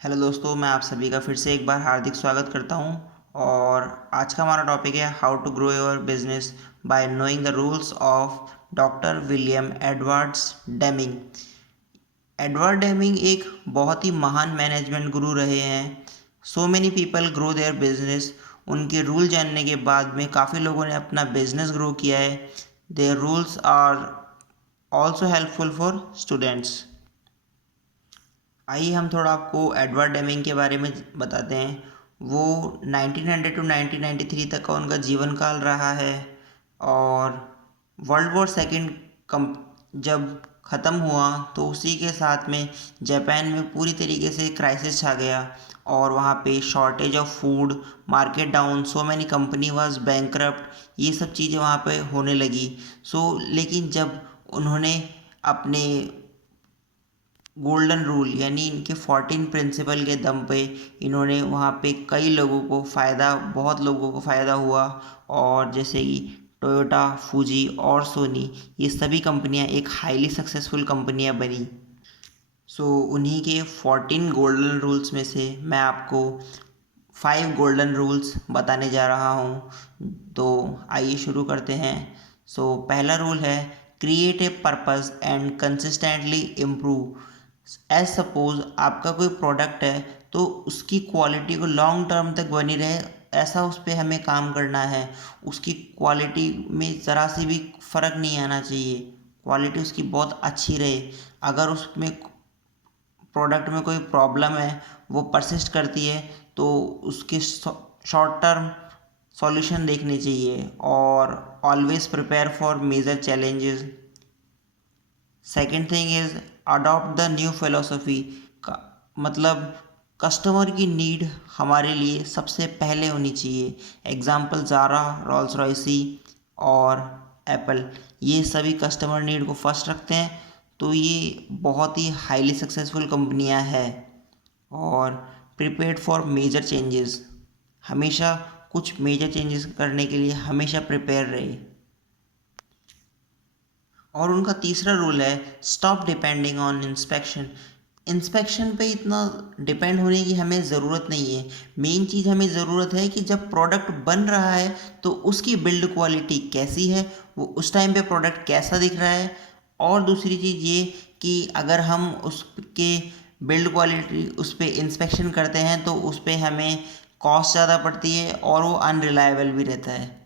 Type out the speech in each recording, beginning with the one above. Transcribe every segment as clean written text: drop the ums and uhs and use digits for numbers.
Hello दोस्तों, मैं आप सभी का फिर से एक बार हार्दिक स्वागत करता हूं। और आज का हमारा टॉपिक है how to grow your business by knowing the rules of doctor William Edwards Deming. Edward Deming एक बहुत ही महान मैनेजमेंट गुरु रहे हैं। So many people grow their business. उनके रूल जानने के बाद में काफ़ी लोगों ने अपना बिजनेस ग्रो किया है। Their rules are also helpful for students. आइए हम थोड़ा आपको एडवर्ड डेमिंग के बारे में बताते हैं। वो 1900 टू 1993 तक का उनका जीवन काल रहा है। और वर्ल्ड वॉर सेकेंड कम जब ख़त्म हुआ तो उसी के साथ में जापान में पूरी तरीके से क्राइसिस छा गया। और वहाँ पे shortage of food, market down, so many company was bankrupt, ये सब चीज़ें वहाँ पे होने लगी। लेकिन जब उन्होंने अपने गोल्डन रूल यानी इनके 14 प्रिंसिपल के दम पे इन्होंने वहाँ पे कई लोगों को फ़ायदा बहुत लोगों को फ़ायदा हुआ। और जैसे कि टोयोटा, फूजी और सोनी, ये सभी कंपनियाँ एक हाईली सक्सेसफुल कंपनियाँ बनी। उन्हीं के 14 गोल्डन रूल्स में से मैं आपको 5 गोल्डन रूल्स बताने जा रहा हूँ। तो आइए शुरू करते हैं। पहला रूल है create a purpose and consistently improve. As suppose आपका कोई प्रोडक्ट है तो उसकी क्वालिटी को लॉन्ग टर्म तक बनी रहे, ऐसा उस पर हमें काम करना है। उसकी क्वालिटी में ज़रा सी भी फ़र्क नहीं आना चाहिए, क्वालिटी उसकी बहुत अच्छी रहे। अगर उसमें प्रोडक्ट में कोई प्रॉब्लम है, वो परसिस्ट करती है, तो उसके शॉर्ट टर्म सॉल्यूशन देखने चाहिए। और always prepare for major challenges. Second thing is adopt the new philosophy का मतलब कस्टमर की नीड हमारे लिए सबसे पहले होनी चाहिए। एग्जाम्पल ज़ारा, रोल्स रॉयसी और एप्पल, ये सभी कस्टमर नीड को फर्स्ट रखते हैं। तो ये बहुत ही हाईली सक्सेसफुल कंपनियां हैं। और प्रिपेयर्ड फॉर मेजर चेंजेस, हमेशा कुछ मेजर चेंजेस करने के लिए हमेशा प्रिपेयर रहे। और उनका तीसरा रूल है stop depending on inspection. Inspection पे इतना डिपेंड होने की हमें ज़रूरत नहीं है। मेन चीज़ हमें ज़रूरत है कि जब प्रोडक्ट बन रहा है तो उसकी बिल्ड क्वालिटी कैसी है, वो उस टाइम पे प्रोडक्ट कैसा दिख रहा है। और दूसरी चीज़ ये कि अगर हम उसके बिल्ड क्वालिटी उस पर इंस्पेक्शन करते हैं तो उस पर हमें कॉस्ट ज़्यादा पड़ती है और वो अनरिलायबल भी रहता है।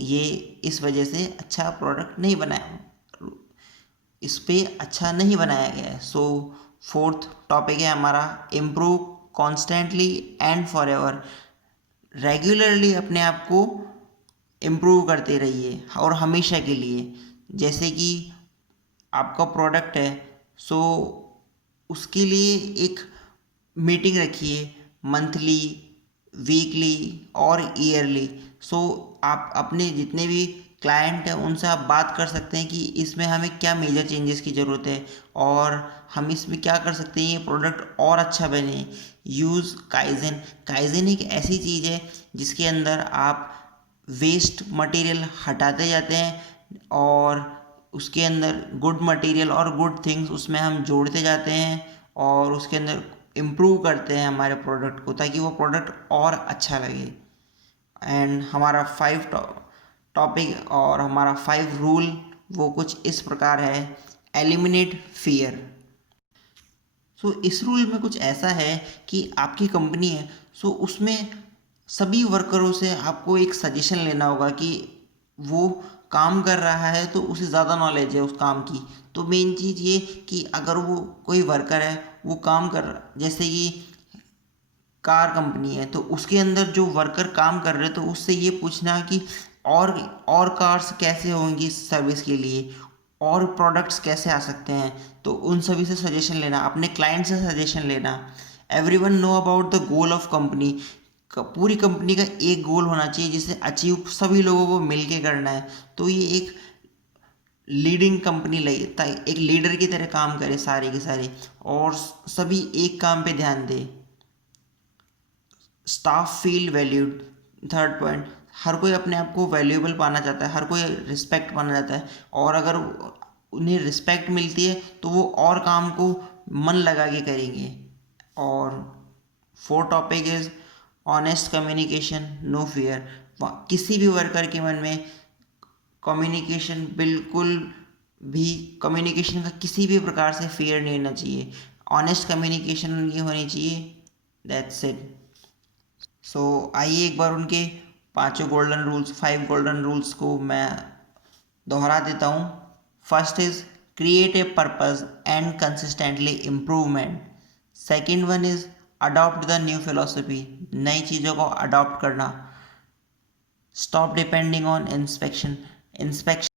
ये इस वजह से अच्छा प्रोडक्ट नहीं बनाया, इस पे अच्छा नहीं बनाया गया है। फोर्थ टॉपिक है हमारा improve constantly and for ever. Regularly अपने आप को इम्प्रूव करते रहिए और हमेशा के लिए। जैसे कि आपका प्रोडक्ट है, सो उसके लिए एक मीटिंग रखिए, मंथली, वीकली और ईयरली। आप अपने जितने भी क्लाइंट हैं उनसे आप बात कर सकते हैं कि इसमें हमें क्या मेजर चेंजेस की ज़रूरत है और हम इसमें क्या कर सकते हैं ये प्रोडक्ट और अच्छा बने। Use kaizen. काइजन एक ऐसी चीज़ है जिसके अंदर आप वेस्ट मटेरियल हटाते जाते हैं और उसके अंदर गुड मटेरियल और गुड थिंग्स उसमें हम जोड़ते जाते हैं और उसके अंदर इम्प्रूव करते हैं हमारे प्रोडक्ट को ताकि वो प्रोडक्ट और अच्छा लगे। एंड हमारा टॉपिक और हमारा 5 रूल वो कुछ इस प्रकार है। Eliminate fear. इस रूल में कुछ ऐसा है कि आपकी कंपनी है, उसमें सभी वर्करों से आपको एक सजेशन लेना होगा कि वो काम कर रहा है तो उसे ज़्यादा नॉलेज है उस काम की। तो मेन चीज़ ये कि अगर वो कोई वर्कर है, वो काम कर जैसे कि कार कंपनी है तो उसके अंदर जो वर्कर काम कर रहे हैं तो उससे ये पूछना कि और और कार्स कैसे होंगी सर्विस के लिए, और प्रोडक्ट्स कैसे आ सकते हैं। तो उन सभी से सजेशन लेना, अपने क्लाइंट से सजेशन लेना। Everyone know about the goal of company. पूरी कंपनी का एक गोल होना चाहिए जिसे अचीव सभी लोगों को मिलके करना है। तो ये एक लीडिंग कंपनी लगी ताकि एक लीडर की तरह काम करे सारे के सारे और सभी एक काम पे ध्यान दे। Staff feel valued. Third point, हर कोई अपने आप को वैल्यूएबल पाना चाहता है, हर कोई रिस्पेक्ट पाना चाहता है। और अगर उन्हें रिस्पेक्ट मिलती है तो वो और काम को मन लगा के करेंगे। और fourth topic is honest communication, no fear. किसी भी वर्कर के मन में कम्युनिकेशन बिल्कुल भी कम्युनिकेशन का किसी भी प्रकार से फियर नहीं होना चाहिए, ऑनेस्ट कम्युनिकेशन उनकी होनी चाहिए। That's it. सो आइए एक बार उनके पांचों गोल्डन रूल्स, 5 गोल्डन रूल्स को मैं दोहरा देता हूँ। First is create a purpose and consistently improvement. Second one is adopt the new philosophy, नई चीज़ों को अडॉप्ट करना। Stop depending on inspection, inspection